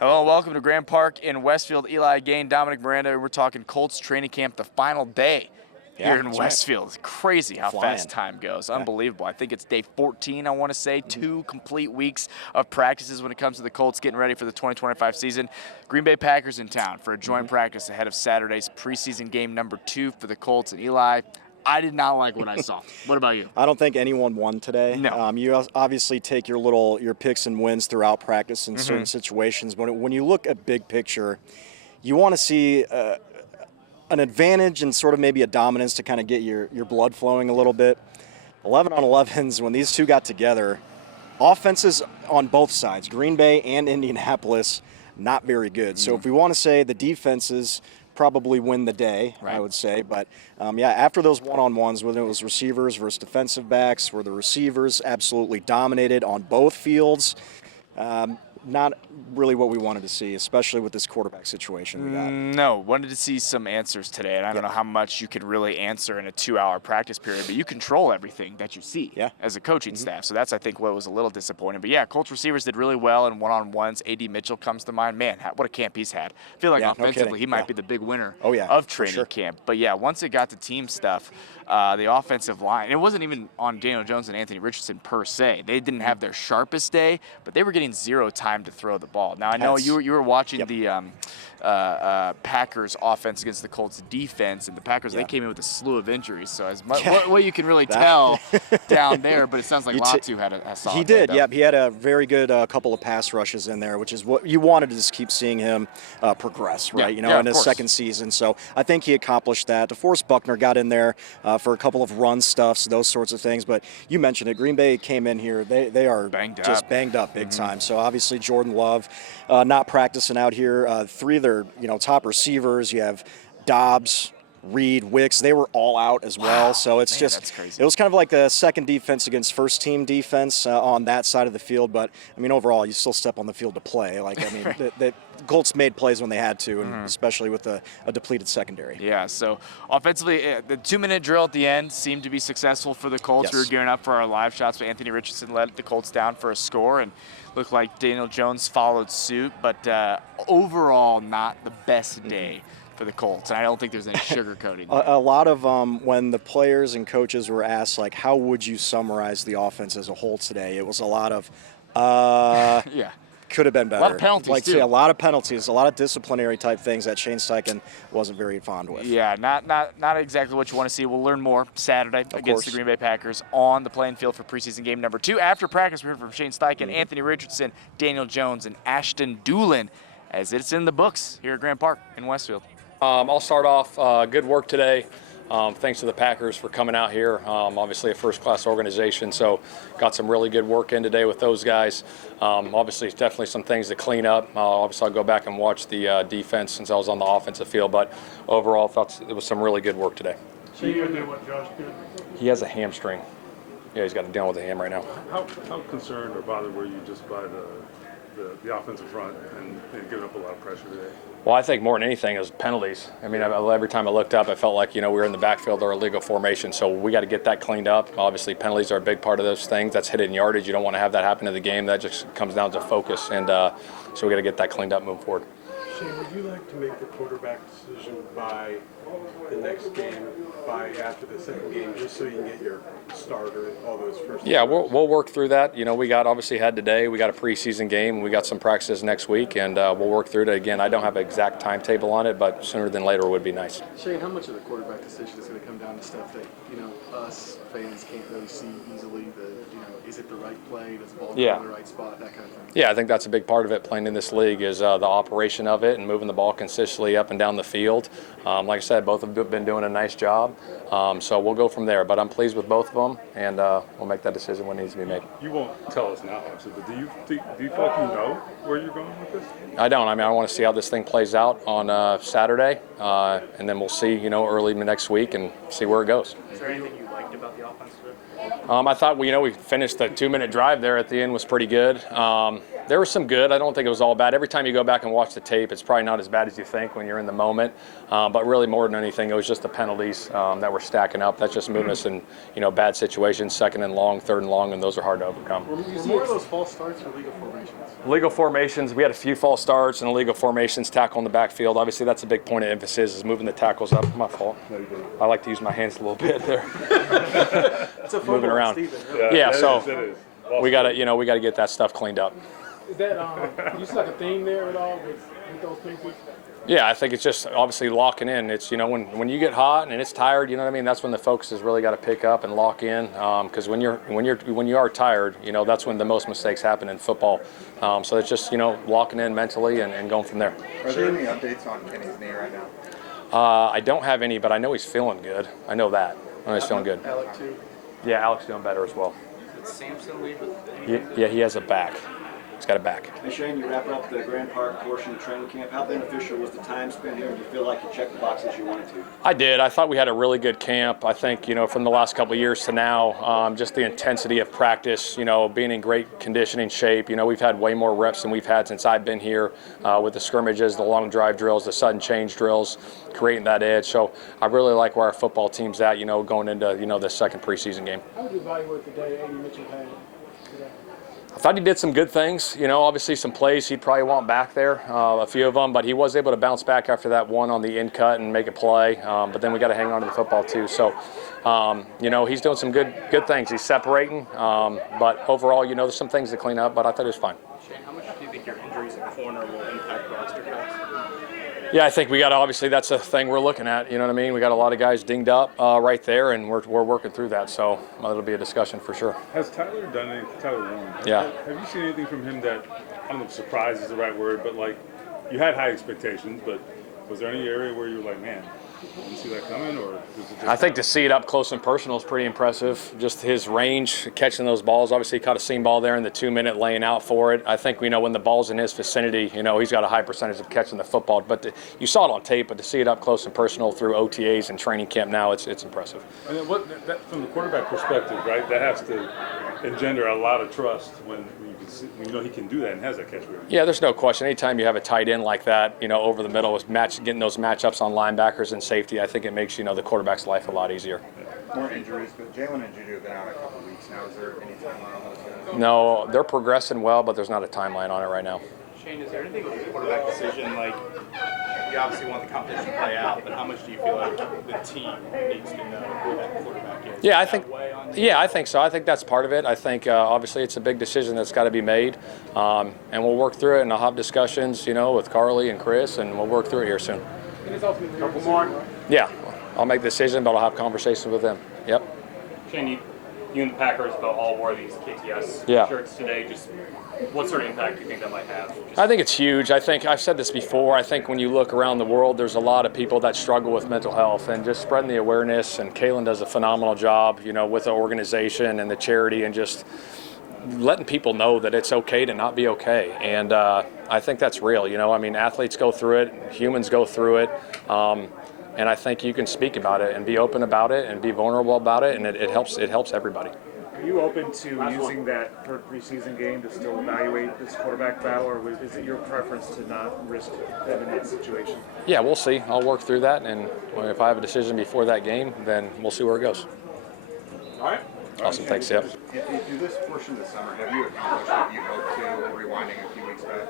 Hello, welcome to Grand Park in Westfield. Eli Gain, Dominic Miranda. We're talking Colts training camp, the final day here in Westfield. It's crazy how fast time goes. Unbelievable. I think it's day 14, I want to say. 2 complete weeks of practices when it comes to the Colts getting ready for the 2025 season. Green Bay Packers in town for a joint practice ahead of Saturday's preseason game number 2 for the Colts. And Eli, I did not like what I saw. What about you? I don't think anyone won today. No. You obviously take your picks and wins throughout practice in certain situations. But when you look at big picture, you want to see an advantage and sort of maybe a dominance to kind of get your blood flowing a little bit. 11 on 11s, when these two got together, offenses on both sides, Green Bay and Indianapolis, not very good. So if we want to say the defenses probably win the day, I would say. But, after those one-on-ones, whether it was receivers versus defensive backs, where the receivers absolutely dominated on both fields, not really what we wanted to see, especially with this quarterback situation we got. No, wanted to see some answers today, and I don't know how much you could really answer in a 2-hour practice period, but you control everything that you see as a coaching staff. So that's, I think, what was a little disappointing. But yeah, Colts receivers did really well in one-on-ones. A.D. Mitchell comes to mind. Man, what a camp he's had. I feel like offensively he might be the big winner of training camp. But yeah, once it got to team stuff, the offensive line, it wasn't even on Daniel Jones and Anthony Richardson per se. They didn't have their sharpest day, but they were getting zero time to throw the ball. Now, I know you were watching the Packers offense against the Colts defense, and the Packers, they came in with a slew of injuries. So as much what you can really tell down there, but it sounds like Latu had a solid He did, day, he had a very good couple of pass rushes in there, which is what you wanted to just keep seeing him progress, right? In his second season. So I think he accomplished that. DeForest Buckner got in there for a couple of run stuffs, those sorts of things. But you mentioned it, Green Bay came in here, they are just banged up big time. So obviously Jordan Love not practicing out here. 3 of their top receivers, you have Dodds, Reed, Wicks, they were all out as well. So it's that's crazy. It was kind of like the second defense against first team defense on that side of the field. But I mean, overall, you still step on the field to play. Like, I mean, the Colts made plays when they had to, and especially with a depleted secondary. Yeah, so offensively, the 2-minute drill at the end seemed to be successful for the Colts. We were gearing up for our live shots, but Anthony Richardson led the Colts down for a score, and looked like Daniel Jones followed suit. But overall, not the best day for the Colts, and I don't think there's any sugarcoating. A lot of when the players and coaches were asked, like, how would you summarize the offense as a whole today? It was a lot of, could have been better. A lot of penalties, too. A lot of penalties, a lot of disciplinary type things that Shane Steichen wasn't very fond with. Yeah, not exactly what you want to see. We'll learn more Saturday against the Green Bay Packers on the playing field for preseason game number 2. After practice, we heard from Shane Steichen, Anthony Richardson, Daniel Jones, and Ashton Dulin, as it's in the books here at Grand Park in Westfield. I'll start off good work today. Thanks to the Packers for coming out here. Obviously a first-class organization, so got some really good work in today with those guys. Obviously, it's definitely some things to clean up. Obviously, I'll go back and watch the defense since I was on the offensive field, but overall, thought it was some really good work today. So you did what Josh did? He has a hamstring. Yeah, he's got to deal with a ham right now. How concerned or bothered were you just by the offensive front and giving up a lot of pressure today? Well, I think more than anything is penalties. I mean, every time I looked up, I felt like, we were in the backfield or illegal formation, so we got to get that cleaned up. Obviously, penalties are a big part of those things. That's hidden yardage. You don't want to have that happen in the game. That just comes down to focus, and so we got to get that cleaned up moving forward. Shane, would you like to make the quarterback decision by the next game, by after the second game, just so you can get your starter and all those first? Yeah, we'll work through that. We obviously had today. We got a preseason game. We got some practices next week, and we'll work through it. Again, I don't have an exact timetable on it, but sooner than later would be nice. Shane, how much of the quarterback decision is going to come down to stuff that us fans can't really see easily? Is it the right play? Does the ball go in the right spot? That kind of thing. Yeah, I think that's a big part of it. Playing in this league is the operation of it and moving the ball consistently up and down the field. Like I said, both have been doing a nice job. So we'll go from there. But I'm pleased with both of them, and we'll make that decision when it needs to be made. You won't tell us now, obviously, but do you feel like you know where you're going with this? I don't. I mean, I want to see how this thing plays out on Saturday, and then we'll see, early next week and see where it goes. Is there anything you liked about the offense today? I thought we finished the 2-minute drive there at the end was pretty good. There was some good. I don't think it was all bad. Every time you go back and watch the tape, it's probably not as bad as you think when you're in the moment. But really, more than anything, it was just the penalties that were stacking up. That's just moving us in, bad situations, 2nd and long, 3rd and long, and those are hard to overcome. Were more of those false starts or legal formations? Legal formations, we had a few false starts and illegal formations, tackle in the backfield. Obviously, that's a big point of emphasis, is moving the tackles up. My fault. I like to use my hands a little bit there. It's a moving around. Steven, Yeah, so we got to get that stuff cleaned up. Is that you see like a theme there at all with those pieces? Yeah, I think it's just obviously locking in. It's when you get hot and it's tired, that's when the focus has really got to pick up and lock in. Because when you are tired, that's when the most mistakes happen in football. So it's just locking in mentally and going from there. Are there any updates on Kenny's knee right now? I don't have any, but I know he's feeling good. I know that. I know he's feeling good. Alec too. Yeah, Alex doing better as well. Did Samson leave Yeah, he has a back. He's got a back. Hey Shane, you wrap up the Grand Park portion of training camp. How beneficial was the time spent here? Do you feel like you checked the boxes you wanted to? I did. I thought we had a really good camp. I think, from the last couple of years to now, just the intensity of practice, being in great conditioning shape. We've had way more reps than we've had since I've been here with the scrimmages, the long drive drills, the sudden change drills, creating that edge. So I really like where our football team's at, going into, the second preseason game. How would you evaluate the day Andy Mitchell had? I thought he did some good things. Obviously some plays he'd probably want back there, a few of them, but he was able to bounce back after that one on the in cut and make a play. But then we got to hang on to the football too. So, he's doing some good things. He's separating, but overall, there's some things to clean up. But I thought it was fine. Shane, how much do you think your injuries at corner will impact roster cuts? Yeah, I think we got to, obviously that's a thing we're looking at, you know what I mean? We got a lot of guys dinged up right there, and we're working through that, so it'll be a discussion for sure. Has Tyler done anything, Tyler Warren? Yeah. Have you seen anything from him that, I don't know if surprise is the right word, but like, you had high expectations, but was there any area where you were like, man, didn't see that coming, or was it just I think to see it up close and personal is pretty impressive. Just his range, catching those balls. Obviously, he caught a seam ball there in the 2-minute laying out for it. I think when the ball's in his vicinity, he's got a high percentage of catching the football. But you saw it on tape, but to see it up close and personal through OTAs and training camp now, it's impressive. And then from the quarterback perspective, right? That has to engender a lot of trust when you can see, he can do that and has that catch rate. Yeah, there's no question. Anytime you have a tight end like that, over the middle, getting those matchups on linebackers and safety, I think it makes the quarterback's life a lot easier. More injuries, but Jalen and Juju have been out a couple of weeks now. Is there any timeline on those guys? No, they're progressing well, but there's not a timeline on it right now. Shane, is there anything with the quarterback decision, like, you obviously want the competition to play out, but how much do you feel like the team needs to know who that quarterback is? Yeah, I think so. I think that's part of it. I think obviously it's a big decision that's got to be made, and we'll work through it, and I'll have discussions, with Carly and Chris, and we'll work through it here soon. A couple more. Yeah, I'll make the decision, but I'll have conversations with them. Yep. Shane, you and the Packers all wore these KTS shirts today. Just what sort of impact do you think that might have? I think it's huge. I think I've said this before. I think when you look around the world, there's a lot of people that struggle with mental health, and just spreading the awareness. And Kaylin does a phenomenal job, with the organization and the charity, and just letting people know that it's okay to not be okay. And I think that's real. Athletes go through it, humans go through it. And I think you can speak about it and be open about it and be vulnerable about it, and it helps everybody. Are you open to using that third preseason game to still evaluate this quarterback battle, or is it your preference to not risk them in that situation? Yeah, we'll see. I'll work through that, and if I have a decision before that game, then we'll see where it goes. All right. Awesome. Thanks, Yep. Through this portion of the summer, have you accomplished what you hoped to, rewinding a few weeks back?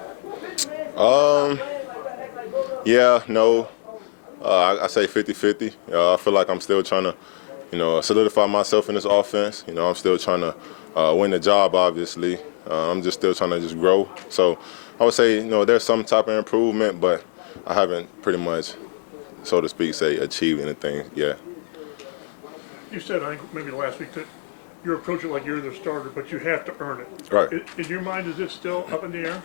Yeah, no. I say 50-50. I feel like I'm still trying to, solidify myself in this offense. I'm still trying to win the job, obviously. I'm just still trying to just grow. So I would say, there's some type of improvement, but I haven't pretty much, so to speak, achieved anything yet. You said, I think maybe last week, that you're approaching like you're the starter, but you have to earn it. Right. In your mind, is it still up in the air?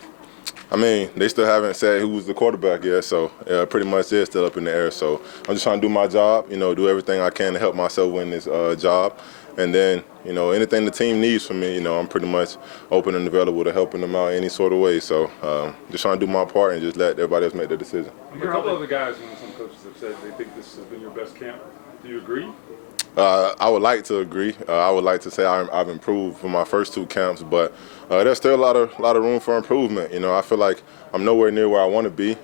I mean, they still haven't said who was the quarterback yet, so pretty much it's still up in the air. So I'm just trying to do my job, do everything I can to help myself win this job. And then, anything the team needs from me, I'm pretty much open and available to helping them out any sort of way. So just trying to do my part and just let everybody else make their decision. A couple of the guys and some coaches have said they think this has been your best camp. Do you agree? I would like to agree. I would like to say I've improved from my first 2 camps, but there's still a lot of room for improvement. You know, I feel like I'm nowhere near where I want to be.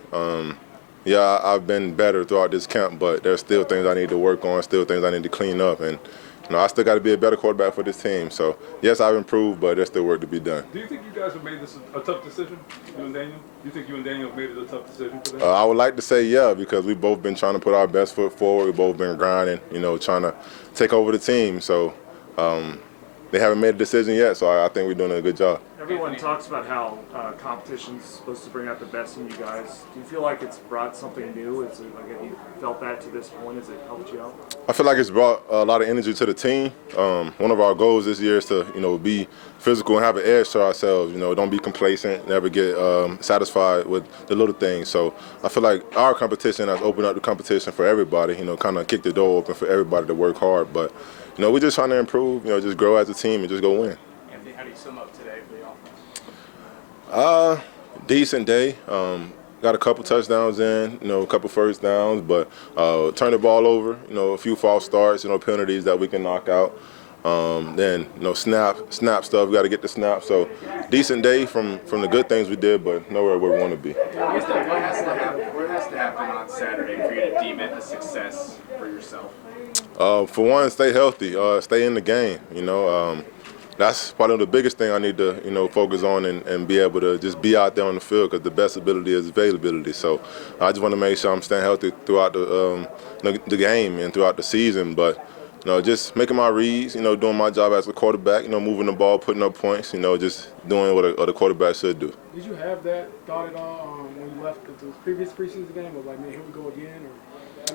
Yeah, I've been better throughout this camp, but there's still things I need to work on, still things I need to clean up, and you know, I still got to be a better quarterback for this team. So yes, I've improved, but there's still work to be done. Do you think you guys have made this a tough decision, you and Daniel? Do you think you and Daniel have made it a tough decision for them? I would like to say yeah, because we've both been trying to put our best foot forward. We've both been grinding, you know, trying to take over the team. So they haven't made a decision yet, so I think we're doing a good job. Everyone talks about how competition's supposed to bring out the best in you guys. Do you feel like it's brought something new? Is it, like, have you felt that to this point? Has it helped you out? I feel like it's brought a lot of energy to the team. One of our goals this year is to, you know, be physical and have an edge to ourselves. You know, don't be complacent, never get satisfied with the little things. So I feel like our competition has opened up the competition for everybody. You know, kind of kicked the door open for everybody to work hard. But you know, we're just trying to improve. You know, just grow as a team and just go win. Anthony, how do you sum up today for the offense? Decent day. Got a couple touchdowns in, you know, a couple first downs, but turn the ball over, you know, a few false starts, you know, penalties that we can knock out. Then, you know, snap stuff, we got to get the snap. So decent day from the good things we did, but nowhere where we want to be. What has to happen on Saturday for you to deem it a success for yourself? For one, stay healthy, stay in the game, you know. That's probably the biggest thing I need to, you know, focus on and be able to just be out there on the field, because the best ability is availability. So I just want to make sure I'm staying healthy throughout the game and throughout the season. But you know, just making my reads, you know, doing my job as a quarterback, you know, moving the ball, putting up points, you know, just doing what a quarterback should do. Did you have that thought at all when you left the previous preseason game? Of like, man, here we go again? Or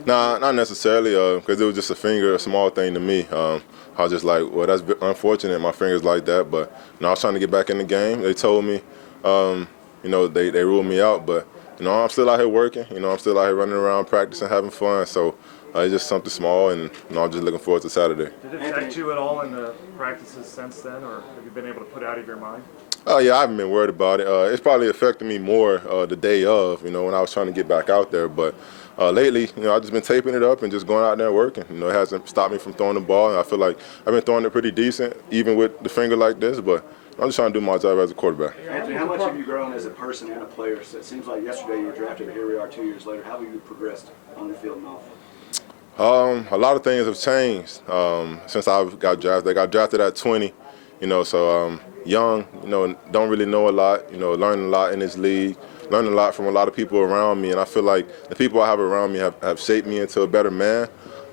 Nah, not necessarily, because it was just a small thing to me. I was just like, well, that's unfortunate, my finger's like that. But you know, I was trying to get back in the game. They told me, you know, they ruled me out. But you know, I'm still out here working. You know, I'm still out here running around, practicing, having fun. So it's just something small, and you know, I'm just looking forward to Saturday. Did it affect you at all in the practices since then, or have you been able to put it out of your mind? Oh yeah, I haven't been worried about it. It's probably affected me more the day of, you know, when I was trying to get back out there. But lately, you know, I've just been taping it up and just going out there and working. You know, it hasn't stopped me from throwing the ball, and I feel like I've been throwing it pretty decent, even with the finger like this. But I'm just trying to do my job as a quarterback. Anthony, how much have you grown as a person and a player? So it seems like yesterday you were drafted, and here we are 2 years later. How have you progressed on the field and off? A lot of things have changed since I got drafted. I got drafted at 20, you know, so young, you know, don't really know a lot, you know, learning a lot in this league, learning a lot from a lot of people around me, and I feel like the people I have around me have shaped me into a better man.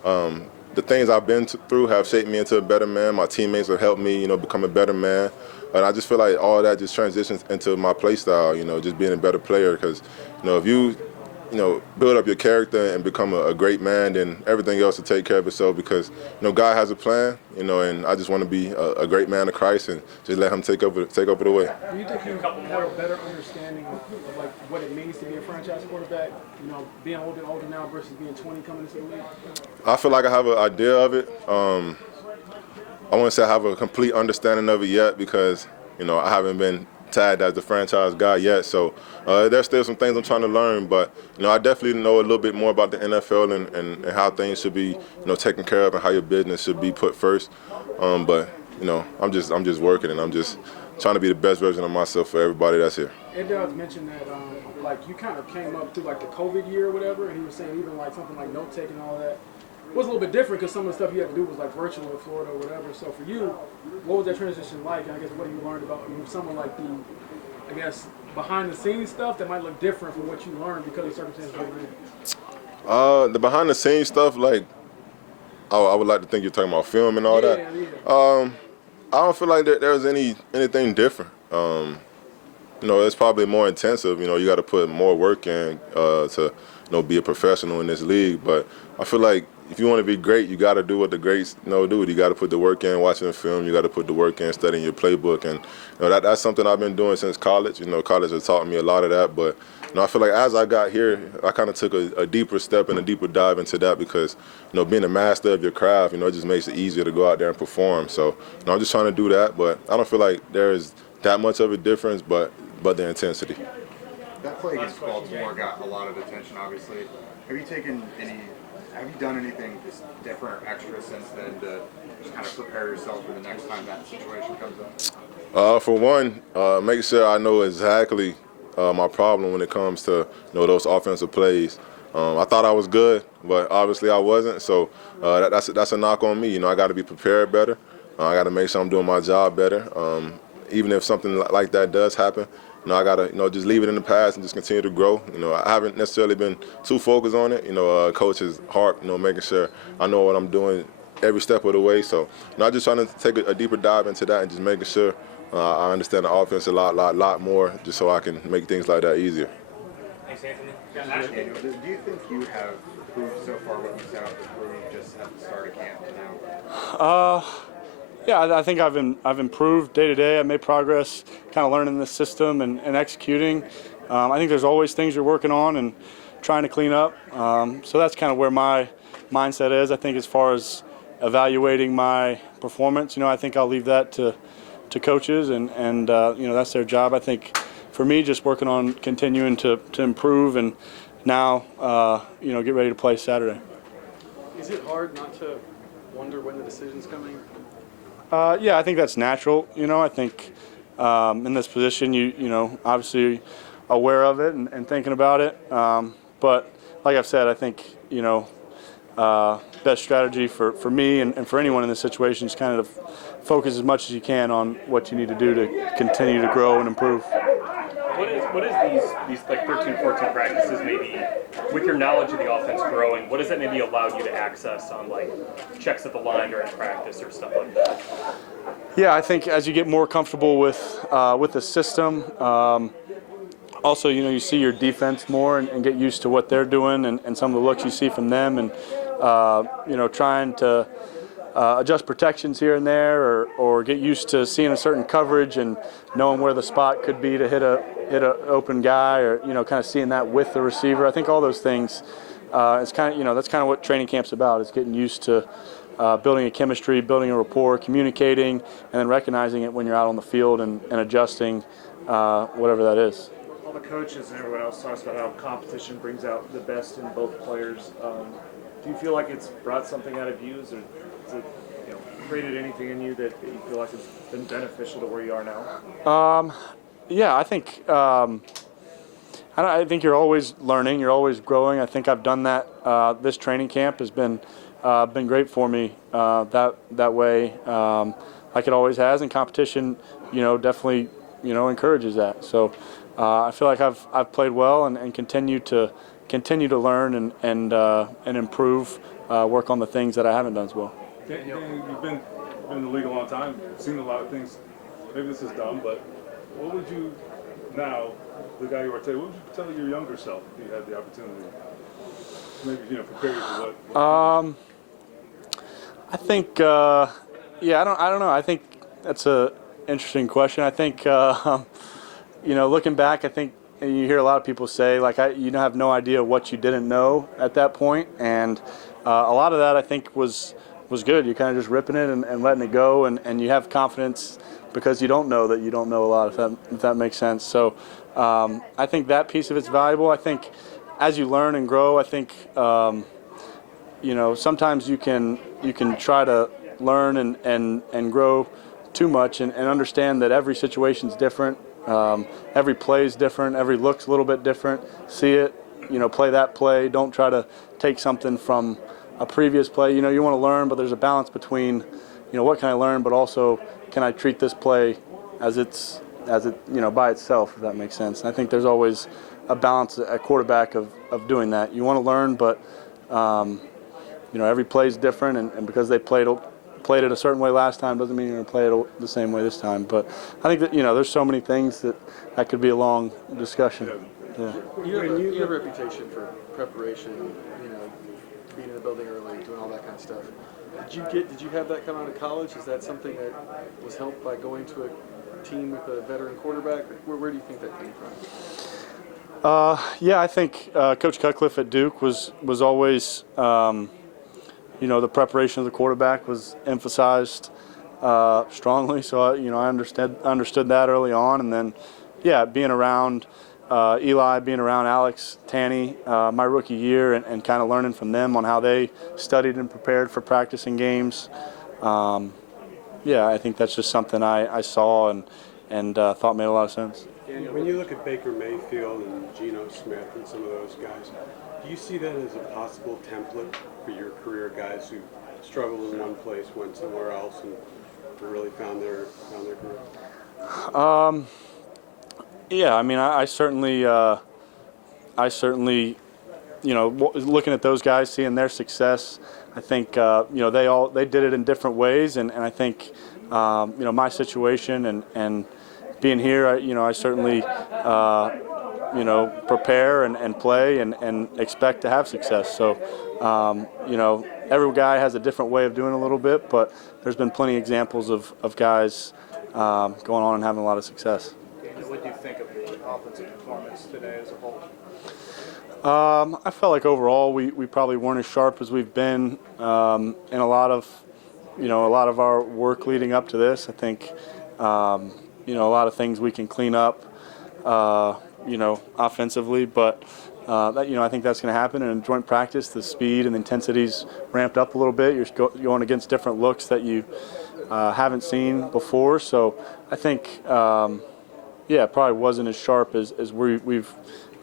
The things I've been through have shaped me into a better man. My teammates have helped me, you know, become a better man. And I just feel like all that just transitions into my play style, you know, just being a better player. Because, you know, if you know, build up your character and become a great man, then everything else will take care of itself, because, you know, God has a plan, you know, and I just want to be a great man of Christ and just let him take over the way. Do you think you have a better understanding of like what it means to be a franchise quarterback, you know, being a little bit older now versus being 20 coming into the league? I feel like I have an idea of it. I wouldn't say I have a complete understanding of it yet, because, you know, I haven't been tagged as the franchise guy yet, so there's still some things I'm trying to learn. But you know, I definitely know a little bit more about the NFL and how things should be, you know, taken care of, and how your business should be put first. But you know, I'm just working, and I'm just trying to be the best version of myself for everybody that's here. Ed Dodds mentioned that like you kind of came up through like the COVID year or whatever, and he was saying even like something like note taking and all that was a little bit different, because some of the stuff you had to do was like virtual in Florida or whatever. So for you, what was that transition like? And I guess what have you learned about, you know, someone like the, I guess, behind the scenes stuff that might look different from what you learned because of circumstances you're in? The behind the scenes stuff, like, I would like to think you're talking about film and all that. Yeah. I don't feel like there's anything different. You know, it's probably more intensive. You know, you got to put more work in to, you know, be a professional in this league. But I feel like if you want to be great, you got to do what the greats, you know, do. You got to put the work in watching the film. You got to put the work in studying your playbook. And you know, that's something I've been doing since college. You know, college has taught me a lot of that. But you know, I feel like as I got here, I kind of took a deeper step and a deeper dive into that, because, you know, being a master of your craft, you know, it just makes it easier to go out there and perform. So, you know, I'm just trying to do that. But I don't feel like there is that much of a difference, but the intensity. That play against Baltimore got a lot of attention, obviously. Have you taken any Have you done anything just different or extra since then to just kind of prepare yourself for the next time that situation comes up? For one, making sure I know exactly my problem when it comes to those offensive plays. I thought I was good, but obviously I wasn't. So that's a knock on me. I got to be prepared better. I got to make sure I'm doing my job better. Even if something like that does happen, I got to just leave it in the past and just continue to grow. I haven't necessarily been too focused on it. Coach is hard, making sure I know what I'm doing every step of the way. So I'm just trying to take a deeper dive into that and just making sure I understand the offense a lot more, just so I can make things like that easier. Thanks, Anthony. Do you think you have proved so far what you set out to prove just at the start of camp now? Yeah, I think I've improved day to day. I've made progress, kind of learning this system and executing. I think there's always things you're working on and trying to clean up. So that's kind of where my mindset is. I think as far as evaluating my performance, I think I'll leave that to coaches and that's their job. I think for me, just working on continuing to improve and now get ready to play Saturday. Is it hard not to wonder when the decision's coming? Yeah, I think that's natural. I think in this position, you obviously aware of it and thinking about it. But like I've said, I think best strategy for me and for anyone in this situation is kind of focus as much as you can on what you need to do to continue to grow and improve. What is these like 13, 14 practices maybe, with your knowledge of the offense growing, what does that maybe allow you to access on like checks at the line during practice or stuff like that? Yeah, I think as you get more comfortable with the system, also you see your defense more and get used to what they're doing and some of the looks you see from them and trying to adjust protections here and there or get used to seeing a certain coverage and knowing where the spot could be to hit an open guy or kind of seeing that with the receiver. I think all those things it's kind of that's kind of what training camp's about, is getting used to building a chemistry, building a rapport, communicating, and then recognizing it when you're out on the field and adjusting whatever that is. All the coaches and everyone else talks about how competition brings out the best in both players. Do you feel like it's brought something out of you? Or has it created anything in you that you feel like it's been beneficial to where you are now? Yeah, I think I think you're always learning, you're always growing. I think I've done that. This training camp has been great for me that way, like it always has. And competition, definitely encourages that. So I feel like I've played well and continue to learn and improve, work on the things that I haven't done as well. You've been in the league a long time, seen a lot of things. Maybe this is dumb, but what would you now, the guy you are today, what would you tell your younger self if you had the opportunity? Maybe prepare you for what? I think I don't know. I think that's a interesting question. I think looking back, I think you hear a lot of people say like you have no idea what you didn't know at that point, and a lot of that I think was good. You're kind of just ripping it and letting it go, and you have confidence because you don't know that you don't know a lot, if that makes sense. So I think that piece of it's valuable. I think as you learn and grow, I think sometimes you can try to learn and grow too much and understand that every situation's different. Every play is different. Every look's a little bit different. See it, play that play. Don't try to take something from a previous play. You want to learn, but there's a balance between, what can I learn, but also can I treat this play as it by itself, if that makes sense. And I think there's always a balance at quarterback of doing that. You want to learn, but every play is different, and because they played it a certain way last time doesn't mean you're going to play it the same way this time. But I think that there's so many things that could be a long discussion. Yeah. You have a reputation for preparation, being in the building early, doing all that kind of stuff. Did you have that coming out of college? Is that something that was helped by going to a team with a veteran quarterback? Where do you think that came from? Yeah, I think Coach Cutcliffe at Duke was always, the preparation of the quarterback was emphasized strongly. So I understood that early on, and then, being around Eli, being around Alex, Tanny, my rookie year, and kind of learning from them on how they studied and prepared for practice and games. Yeah, I think that's just something I saw and thought made a lot of sense. When you look at Baker Mayfield and Geno Smith and some of those guys, do you see that as a possible template for your career, guys who struggled in one place, went somewhere else, and really found their career? Yeah, I mean, I certainly, you know, looking at those guys, seeing their success, I think, you know, they did it in different ways, and I think, you know, my situation and being here, you know, I certainly, you know, prepare and play and expect to have success. So, you know, every guy has a different way of doing a little bit, but there's been plenty of examples of guys going on and having a lot of success. What do you think of the offensive performance today as a whole? I felt like overall we probably weren't as sharp as we've been in a lot of our work leading up to this. I think you know, a lot of things we can clean up, you know, offensively, but that, you know, I think that's going to happen in joint practice. The speed and the intensity's ramped up a little bit. You're going against different looks that you haven't seen before, so I think. Yeah, it probably wasn't as sharp as we've,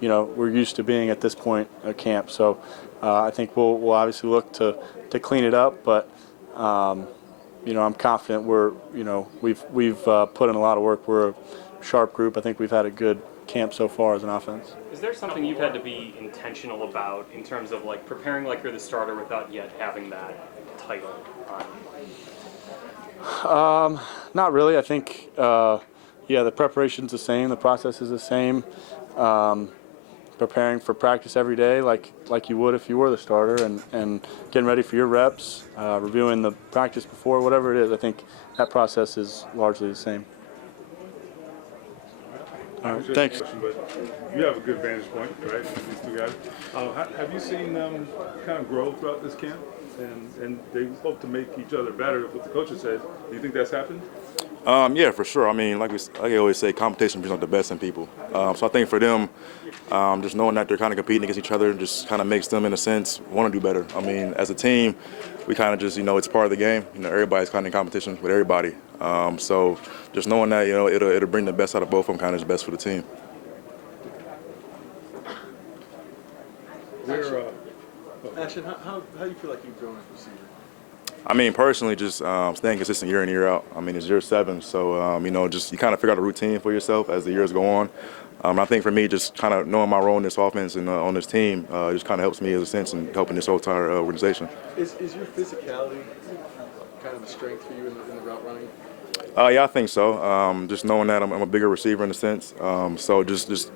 you know, we're used to being at this point at camp. So I think we'll obviously look to clean it up, but you know, I'm confident we've put in a lot of work. We're a sharp group. I think we've had a good camp so far as an offense. Is there something you've had to be intentional about in terms of like preparing like you're the starter without yet having that title on? Not really. I think. Yeah, the preparation's the same. The process is the same. Preparing for practice every day, like you would if you were the starter, and getting ready for your reps, reviewing the practice before, whatever it is. I think that process is largely the same. All right, thanks. But you have a good vantage point, right? These two guys. Have you seen them kind of grow throughout this camp? And they hope to make each other better. What the coaches said. Do you think that's happened? Yeah, for sure. I mean, like I always say, competition brings out the best in people. So I think for them, just knowing that they're kind of competing against each other just kind of makes them, in a sense, want to do better. I mean, as a team, we kind of just, you know, it's part of the game. You know, everybody's kind of in competition with everybody. So just knowing that, you know, it'll bring the best out of both of them, kind of is best for the team. Ashton, how do you feel like you've grown as a receiver? I mean, personally, just staying consistent year in, year out. I mean, it's year 7, so, you know, just you kind of figure out a routine for yourself as the years go on. I think for me, just kind of knowing my role in this offense and on this team just kind of helps me as a sense in helping this whole entire organization. Is your physicality kind of a strength for you in the route running? Yeah, I think so. Just knowing that I'm a bigger receiver in a sense. So just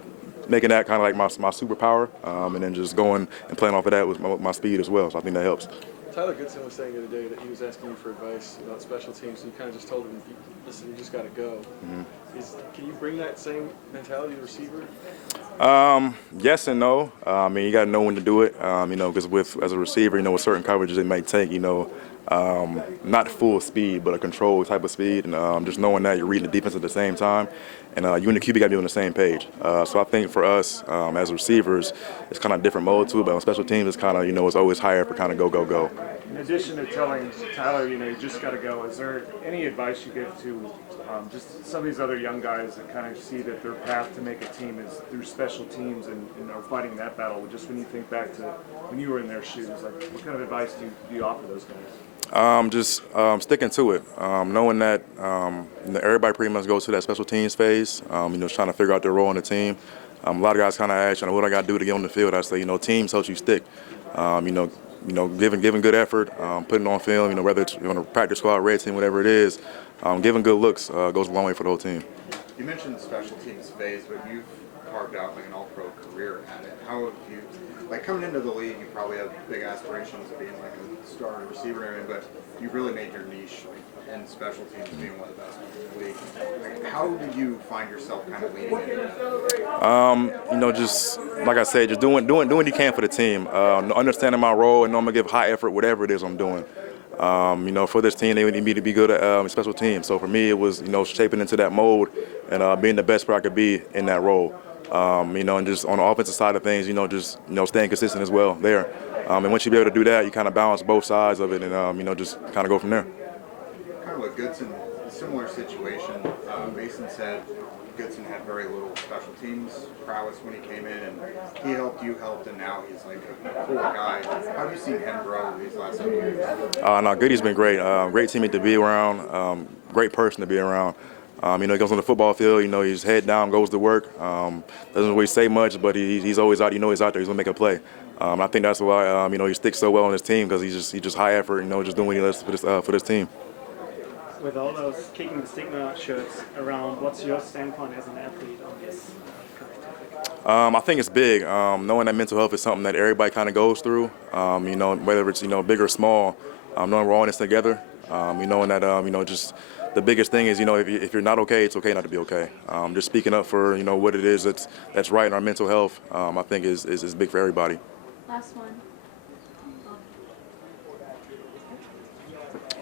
making that kind of like my superpower, and then just going and playing off of that with my speed as well. So I think that helps. Tyler Goodson was saying the other day that he was asking you for advice about special teams, and you kind of just told him, listen, you just got to go. Mm-hmm. Can you bring that same mentality to receiver? Yes and no. I mean, you got to know when to do it, you know, because as a receiver, you know, with certain coverages it may take, you know, not full speed, but a controlled type of speed. And just knowing that you're reading the defense at the same time. And you and the QB got to be on the same page. So I think for us as receivers, it's kind of a different mode to it. But on special teams, it's kind of, you know, it's always higher for kind of go. In addition to telling Tyler, you know, you just got to go, is there any advice you give to just some of these other young guys that kind of see that their path to make a team is through special teams and are fighting that battle? Just when you think back to when you were in their shoes, like what kind of advice do you offer those guys? Just sticking to it, knowing that you know, everybody pretty much goes through that special teams phase, you know, trying to figure out their role in the team. A lot of guys kind of ask, you know, what I got to do to get on the field. I say, you know, teams help you stick. You know, giving good effort, putting on film, you know, whether it's on a practice squad, red team, whatever it is, giving good looks goes a long way for the whole team. You mentioned the special teams phase, but you've carved out like an all-pro career at it. How have you, like coming into the league, you probably have big aspirations of being like a starter receiver and everything, but you really made your niche in special teams being one of the best in the league. Like, how do you find yourself kind of leading into that? You know, just like I said, just doing what you can for the team, understanding my role, and know I'm gonna give high effort whatever it is I'm doing. You know, for this team, they need me to be good at special teams. So for me, it was, you know, shaping into that mold and being the best where I could be in that role. And just on the offensive side of things, just staying consistent as well there. And once you be able to do that, you kind of balance both sides of it, and just kind of go from there. Kind of with Goodson, similar situation. Mason said Goodson had very little special teams prowess when he came in, and he helped, you helped, and now he's like a core guy. How have you seen him grow these last few years? No, Goody's been great. Great teammate to be around. Great person to be around. He goes on the football field. He's head down, goes to work. Doesn't really say much, but he's always out. He's out there. He's gonna make a play. I think that's why he sticks so well on his team, because he's just high effort. Just doing what he does for this team. With all those kicking the stigma shirts around, what's your standpoint as an athlete on this topic? I think it's big. Knowing that mental health is something that everybody kind of goes through. Whether it's big or small. Knowing we're all in this together. Knowing that just the biggest thing is if you're not okay, it's okay not to be okay. Just speaking up for what it is that's right in our mental health. I think is big for everybody. Last one.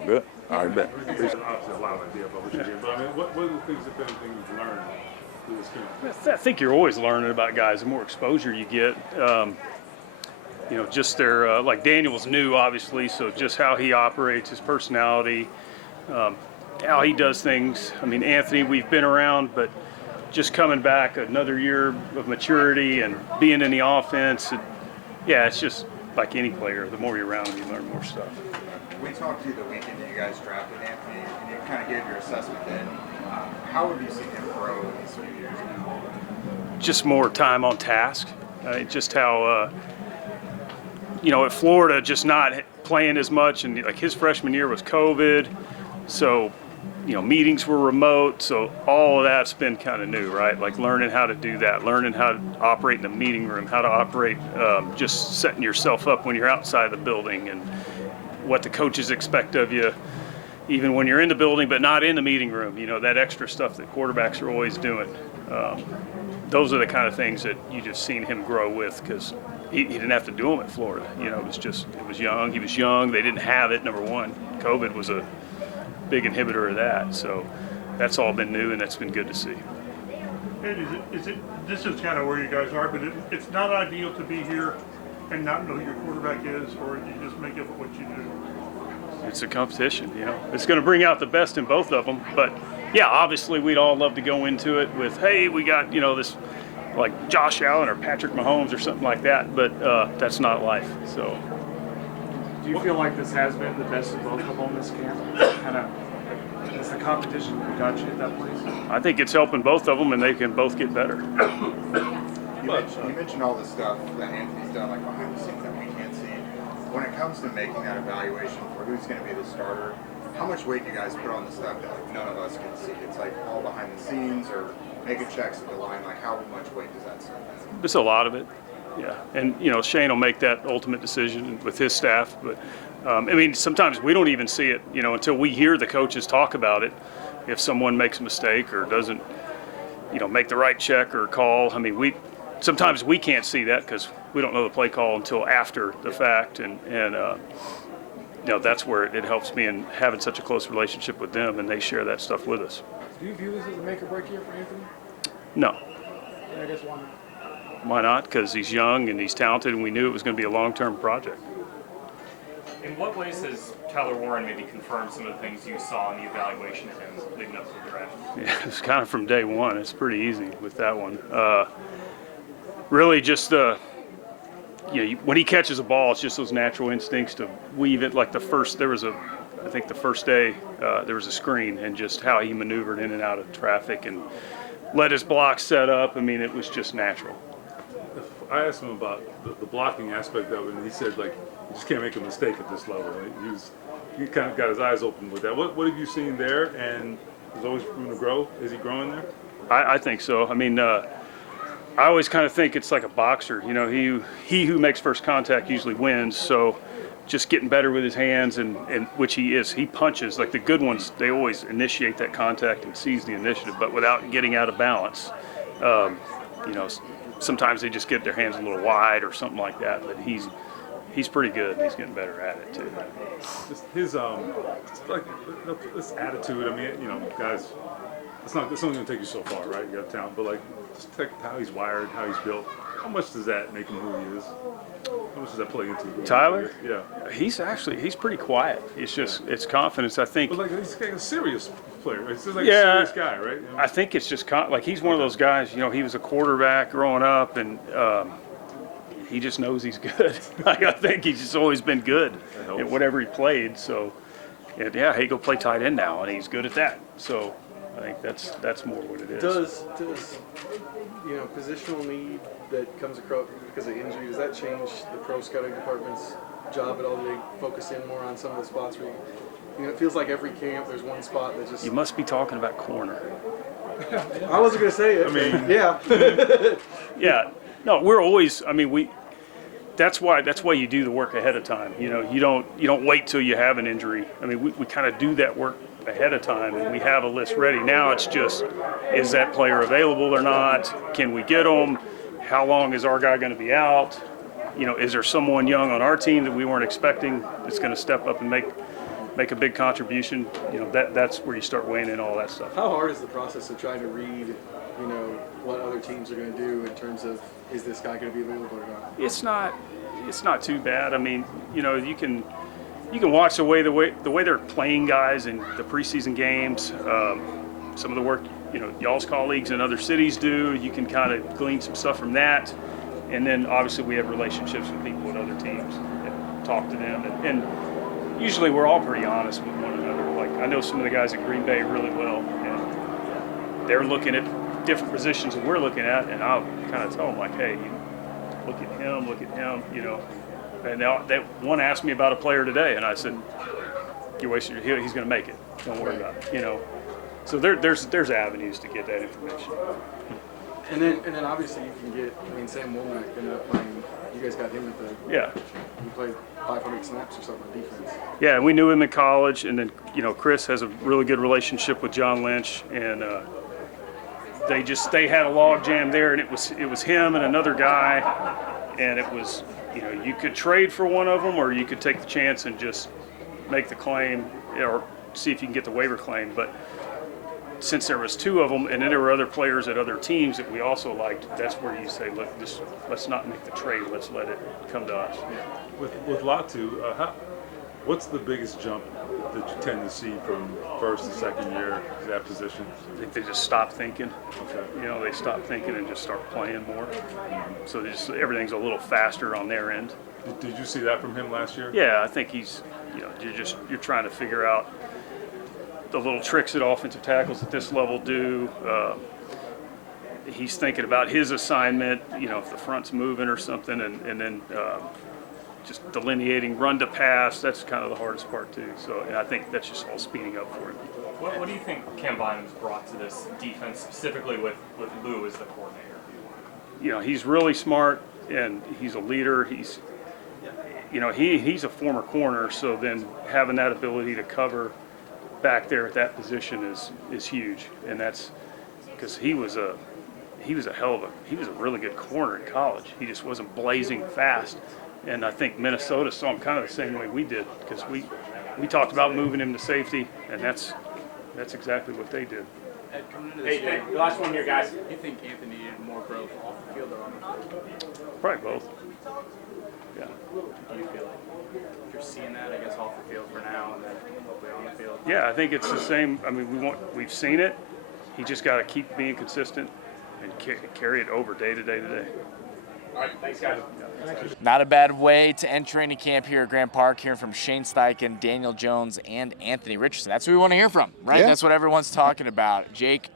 Good. All right, bet. Obviously, a lot of idea about what you're doing, but I mean, what are the things, if anything, you've learned through this camp? I think you're always learning about guys. The more exposure you get, just their like Daniel's new, obviously, so just how he operates, his personality, how he does things. I mean, Anthony, we've been around, but just coming back another year of maturity and being in the offense, it's just like any player. The more you're around him, you learn more stuff. We talked to you the weekend that you guys drafted Anthony, and you kind of gave your assessment then. How have you seen him grow in these few years now? Just more time on task. Just how, at Florida, just not playing as much, and like his freshman year was COVID, so meetings were remote, so all of that's been kind of new, right? Like learning how to do that, learning how to operate in the meeting room, how to operate, just setting yourself up when you're outside the building, and what the coaches expect of you, even when you're in the building but not in the meeting room. That extra stuff that quarterbacks are always doing. Those are the kind of things that you just seen him grow with, because he didn't have to do them at Florida. It was young. He was young. They didn't have it, number one. COVID was a big inhibitor of that. So that's all been new, and that's been good to see. And this is kind of where you guys are, but it's not ideal to be here and not know who your quarterback is, or you just make up what you do. It's a competition, It's going to bring out the best in both of them. But, yeah, obviously we'd all love to go into it with, hey, we got, this, like Josh Allen or Patrick Mahomes or something like that. But that's not life, so. Do you feel like this has been the best of both of them this camp? Kind of, has the competition got you at that place? I think it's helping both of them, and they can both get better. You mentioned all the stuff that Anthony's done, like behind the scenes that we can't see. When it comes to making that evaluation for who's going to be the starter, how much weight do you guys put on the stuff that none of us can see? It's like all behind the scenes, or making checks at the line. Like how much weight does that stuff have? It's a lot of it, yeah. And Shane will make that ultimate decision with his staff. But sometimes we don't even see it, until we hear the coaches talk about it. If someone makes a mistake or doesn't, make the right check or call. Sometimes we can't see that because we don't know the play call until after the fact, and that's where it helps me in having such a close relationship with them, and they share that stuff with us. Do you view this as a make or break year for Anthony? No. I guess why not? Why not? Because he's young and he's talented, and we knew it was going to be a long-term project. In what ways has Tyler Warren maybe confirmed some of the things you saw in the evaluation of him leading up to the draft? Yeah, it's kind of from day one. It's pretty easy with that one. Really just when he catches a ball, it's just those natural instincts to weave it. Like the first day, there was a screen, and just how he maneuvered in and out of traffic and let his block set up. It was just natural. I asked him about the blocking aspect of it, and he said, you just can't make a mistake at this level. He kind of got his eyes open with that. What have you seen there, and there's always room to grow? Is he growing there? I think so. I always kind of think it's like a boxer. He who makes first contact usually wins. So just getting better with his hands, and which he is. He punches. Like the good ones, they always initiate that contact and seize the initiative, but without getting out of balance. Sometimes they just get their hands a little wide or something like that. But he's pretty good. He's getting better at it too. Just his this attitude. Guys it's only going to take you so far, right? You got talent, but like just how he's wired, how he's built. How much does that make him who he is? How much does that play into it? Tyler? Yeah. He's pretty quiet. It's confidence. I think. But like he's like a serious player. It's just like a serious guy, right? You know? I think it's just like he's one of those guys. You know, he was a quarterback growing up, and he just knows he's good. Like, I think he's just always been good at whatever he played. So, yeah, he go play tight end now, and he's good at that. So, I think that's more what it is. Does positional need that comes across because of injury, does that change the pro scouting department's job at all? Do they focus in more on some of the spots where it feels like every camp there's one spot that just... You must be talking about corner. I wasn't going to say it. I mean, yeah. Yeah. No, we're always, that's why you do the work ahead of time. You don't wait till you have an injury. I mean, we kind of do that work ahead of time, and we have a list ready. Now it's just, is that player available or not? Can we get them? How long is our guy going to be out? Is there someone young on our team that we weren't expecting that's going to step up and make a big contribution? That's where you start weighing in all that stuff. How hard is the process of trying to read, what other teams are going to do in terms of, is this guy going to be available or not? It's not too bad. I mean, you can watch the way they're playing guys in the preseason games. Some of the work y'all's colleagues in other cities do. You can kind of glean some stuff from that, and then obviously we have relationships with people at other teams and talk to them. And usually we're all pretty honest with one another. Like, I know some of the guys at Green Bay really well, and they're looking at different positions that we're looking at, and I'll kind of tell them, like, hey, look at him, And now that one asked me about a player today, and I said, "You're wasting your he's going to make it. Don't worry about it." So there's avenues to get that information. And then obviously you can get. Sam Womack ended up playing. You guys got him at the. Yeah. He played 500 snaps or something on defense. Yeah, we knew him in college, and then Chris has a really good relationship with John Lynch, and they had a log jam there, and it was him and another guy, and it was. You could trade for one of them, or you could take the chance and just make the claim, or see if you can get the waiver claim. But since there was two of them, and then there were other players at other teams that we also liked, that's where you say, look, let's not make the trade. Let's let it come to us. With Latu, what's the biggest jump that you tend to see from first to second year at that position? I think they just stop thinking. Okay. They stop thinking and just start playing more. So everything's a little faster on their end. Did you see that from him last year? Yeah, I think he's, you're trying to figure out the little tricks that offensive tackles at this level do. He's thinking about his assignment, if the front's moving or something, and then just delineating run to pass. That's kind of the hardest part too. So, and I think that's just all speeding up for him. What do you think Cam Bynum's brought to this defense, specifically with Lou as the coordinator? He's really smart, and he's a leader. He's a former corner, so then having that ability to cover back there at that position is huge, and that's because he was a really good corner in college. He just wasn't blazing fast, and I think Minnesota saw him kind of the same way we did, because we talked about moving him to safety, and that's exactly what they did. Ed, coming into this year, the last one here, guys. Do you think Anthony needed more growth off the field or on the field? Probably both. Yeah. Do you feel like you're seeing that, I guess, off the field for now, and then hopefully on the field? Yeah, I think it's the same. I mean, we've seen it. He just got to keep being consistent and carry it over day to day to day. All right, thanks, guys. Not a bad way to end training camp here at Grand Park, hearing from Shane Steichen, Daniel Jones, and Anthony Richardson. That's who we want to hear from, right? Yeah. That's what everyone's talking about. Jake,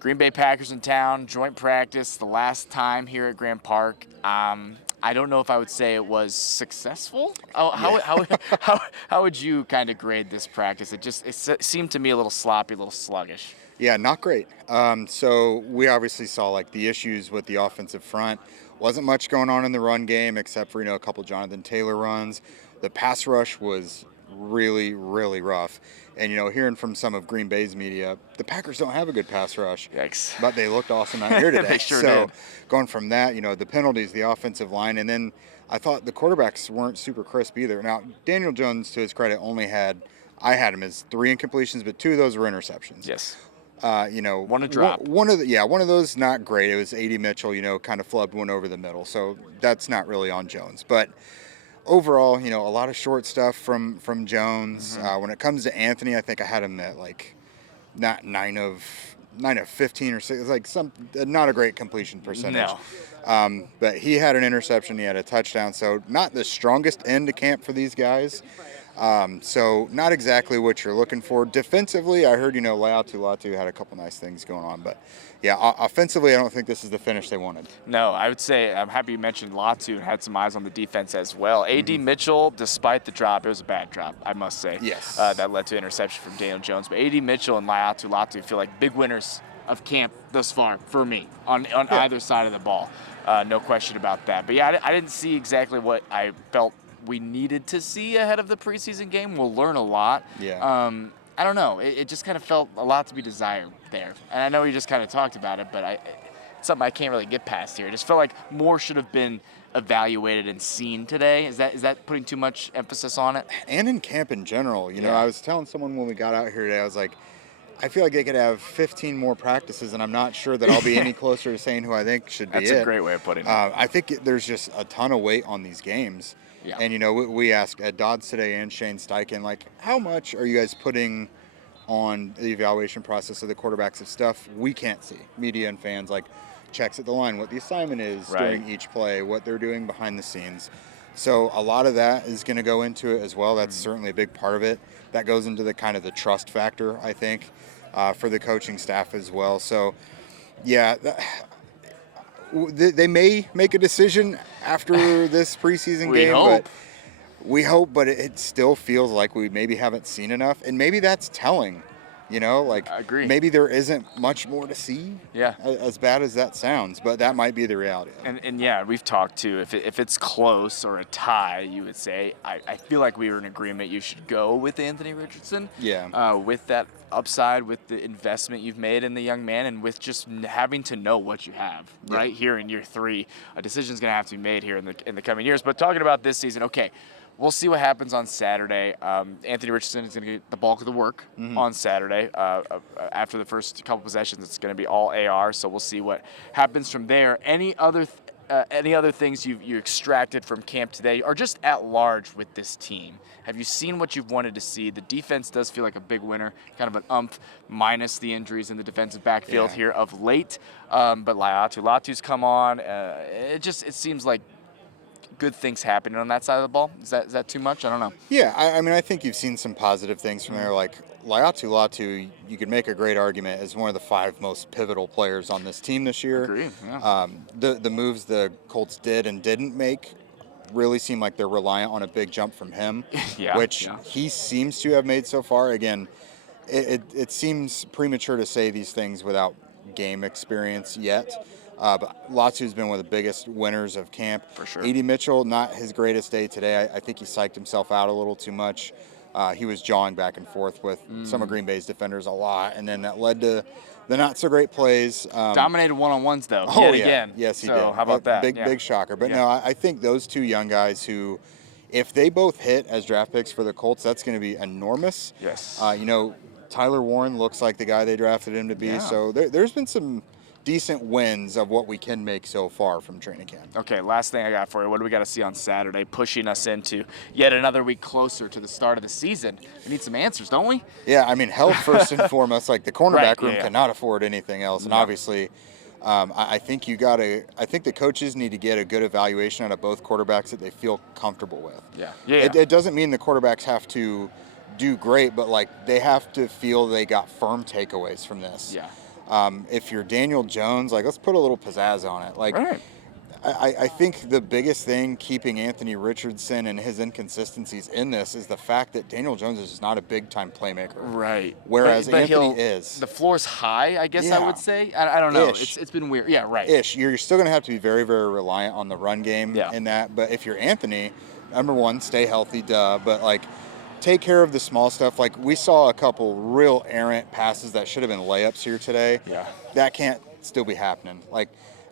Green Bay Packers in town, joint practice, the last time here at Grand Park. I don't know if I would say it was successful. How would you kind of grade this practice? It seemed to me a little sloppy, a little sluggish. Yeah, not great. So we obviously saw like the issues with the offensive front. Wasn't much going on in the run game except for, a couple Jonathan Taylor runs. The pass rush was really, really rough. And, hearing from some of Green Bay's media, the Packers don't have a good pass rush. Yikes. But they looked awesome out here today. They sure did. Going from that, the penalties, the offensive line, and then I thought the quarterbacks weren't super crisp either. Now, Daniel Jones, to his credit, I had him as 3 incompletions, but 2 of those were interceptions. Yes. One to drop. One of those not great. It was A.D. Mitchell, kind of flubbed one over the middle. So that's not really on Jones. But overall, a lot of short stuff from Jones. When it comes to Anthony, I think I had him at not 9 of 15 or 6, not a great completion percentage. No. But he had an interception, he had a touchdown, so not the strongest end to camp for these guys. So not exactly what you're looking for. Defensively, I heard, Latu had a couple nice things going on, but yeah, offensively, I don't think this is the finish they wanted. No, I would say I'm happy you mentioned Latu and had some eyes on the defense as well. A.D. Mitchell, despite the drop, it was a bad drop, I must say. Yes. That led to interception from Daniel Jones. But A.D. Mitchell and Latu feel like big winners of camp thus far for me on either side of the ball. No question about that. But yeah, I didn't see exactly what I felt we needed to see ahead of the preseason game. We'll learn a lot. Yeah. I don't know. It just kind of felt a lot to be desired there. And I know we just kind of talked about it, but it's something I can't really get past here. It just felt like more should have been evaluated and seen today. Is that putting too much emphasis on it? And in camp in general. I was telling someone when we got out here today, I was like, I feel like they could have 15 more practices, and I'm not sure that I'll be any closer to saying who I think should be That's a great way of putting it. I think there's just a ton of weight on these games. Yeah. And, we asked at Dodds today and Shane Steichen, how much are you guys putting on the evaluation process of the quarterbacks of stuff we can't see? Media and fans, checks at the line, what the assignment is during each play, what they're doing behind the scenes. So a lot of that is going to go into it as well. That's certainly a big part of it. That goes into the kind of the trust factor, I think, for the coaching staff as well. So, yeah, they may make a decision after this preseason game. But we hope, but it still feels like we maybe haven't seen enough. And maybe that's telling, I agree. Maybe there isn't much more to see. Yeah. As bad as that sounds, but that might be the reality. And yeah, we've talked too. If it's close or a tie, you would say, I feel like we were in agreement you should go with Anthony Richardson. Yeah. With that upside, with the investment you've made in the young man, and with just having to know what you have right here in year 3. A decision's going to have to be made here in the coming years. But talking about this season, okay, we'll see what happens on Saturday. Anthony Richardson is going to get the bulk of the work on Saturday. After the first couple possessions, it's going to be all AR, so we'll see what happens from there. Any other things you extracted from camp today, or just at large with this team? Have you seen what you've wanted to see? The defense does feel like a big winner, kind of an umph, minus the injuries in the defensive backfield here of late. But Latu's come on. It seems like good things happening on that side of the ball. Is that too much? I don't know. Yeah, I think you've seen some positive things from there. Like Latu, you could make a great argument as one of the 5 most pivotal players on this team this year. Agree. Yeah. The moves the Colts did and didn't make really seem like they're reliant on a big jump from him, which he seems to have made so far. Again, it seems premature to say these things without game experience yet. But Latu's been one of the biggest winners of camp. For sure. A.D. Mitchell, not his greatest day today. I think he psyched himself out a little too much. He was jawing back and forth with some of Green Bay's defenders a lot, and then that led to the not-so-great plays. Dominated one-on-ones, though, yet again. Yes, he so did. How about that? Big shocker. But no, I think those 2 young guys who, if they both hit as draft picks for the Colts, that's going to be enormous. Yes. Tyler Warren looks like the guy they drafted him to be. Yeah. So there's been some decent wins of what we can make so far from training camp. Okay, last thing I got for you. What do we got to see on Saturday, pushing us into yet another week closer to the start of the season? We need some answers, don't we? Yeah, health first and foremost. The cornerback room cannot afford anything else, and obviously, I think the coaches need to get a good evaluation out of both quarterbacks that they feel comfortable with. Yeah. It doesn't mean the quarterbacks have to do great, but they have to feel they got firm takeaways from this. Yeah. If you're Daniel Jones, let's put a little pizzazz on it. Right. I think the biggest thing keeping Anthony Richardson and his inconsistencies in this is the fact that Daniel Jones is not a big-time playmaker. Right. Whereas but Anthony is. The floor's high, I guess I would say. I don't know. It's been weird. Yeah, right. You're still going to have to be very, very reliant on the run game in that. But if you're Anthony, number one, stay healthy, but take care of the small stuff. We saw a couple real errant passes that should have been layups here today. Yeah. That can't still be happening.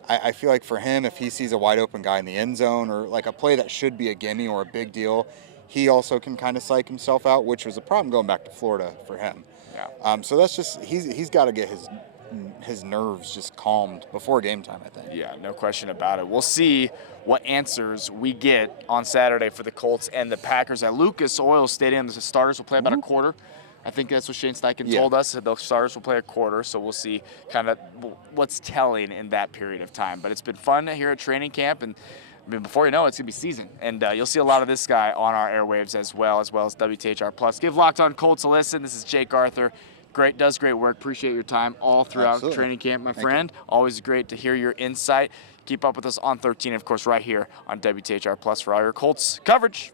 I feel like for him, if he sees a wide open guy in the end zone or a play that should be a gimme or a big deal, he also can kind of psych himself out, which was a problem going back to Florida for him. Yeah. So that's just he's got to get his nerves just calmed before game time, I think. Yeah, no question about it. We'll see what answers we get on Saturday for the Colts and the Packers at Lucas Oil Stadium. The starters will play about a quarter. I think that's what Shane Steichen told us. The starters will play a quarter, so we'll see kind of what's telling in that period of time. But it's been fun here at training camp, and I mean, before you know it, it's going to be season. And you'll see a lot of this guy on our airwaves as well as WTHR+. Give Locked On Colts a listen. This is Jake Arthur. Does great work. Appreciate your time all throughout training camp, my friend. Always great to hear your insight. Keep up with us on 13, of course, right here on WTHR+ for all your Colts coverage.